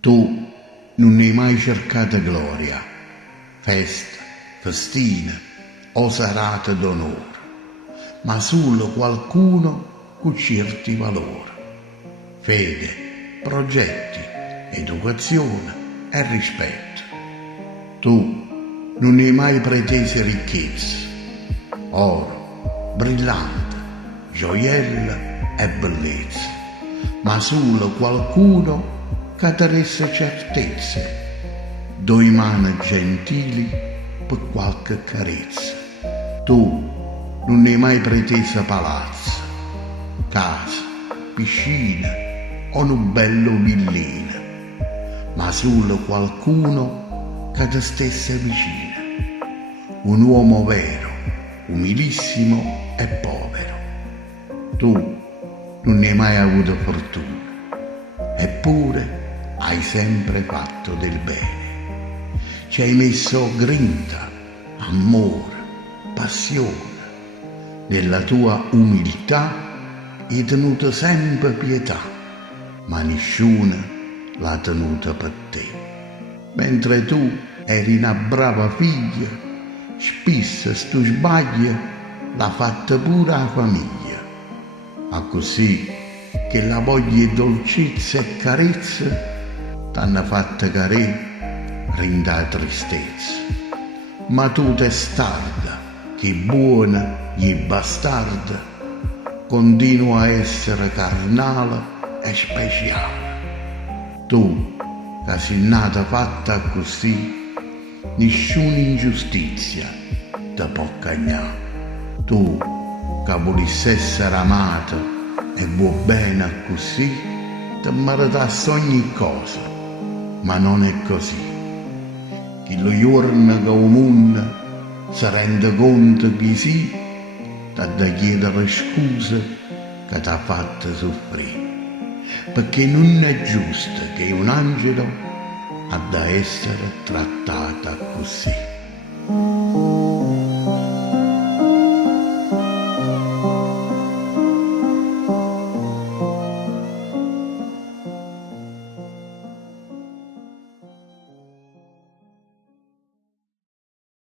Tu non hai mai cercato gloria, festa, festina o serate d'onore, ma solo qualcuno con certi valori, fede, progetti, educazione e rispetto. Tu non hai mai pretese ricchezze, oro, brillante, gioielle e bellezze, ma solo qualcuno che ti resse certezze, due mani gentili per qualche carezza. Tu non hai mai pretesa palazzo, casa, piscine o un bello villino, ma solo qualcuno che ti stesse vicino, un uomo vero, umilissimo e povero. Tu non hai mai avuto fortuna, eppure hai sempre fatto del bene. Ci hai messo grinta, amore, passione. Nella tua umiltà hai tenuto sempre pietà, ma nessuna l'ha tenuta per te. Mentre tu eri una brava figlia, spesso stu sbagli l'ha fatta pure la famiglia. Ma così che la voglia e dolcezza e carezza t'hanno fatta carè rinda tristezza. Ma tu testarda, che buona e bastarda, continua a essere carnale e speciale. Tu, che sei nata fatta così, nessuna ingiustizia ti può cagnare. Tu, che volessi essere amata e vuoi bene così, ti meritassi ogni cosa, ma non è così. Chi lo giorno che il mondo si rende conto che sì, t'ha da chiedere scuse che t'ha fatto soffrire, perché non è giusto che un angelo ha da essere trattata così.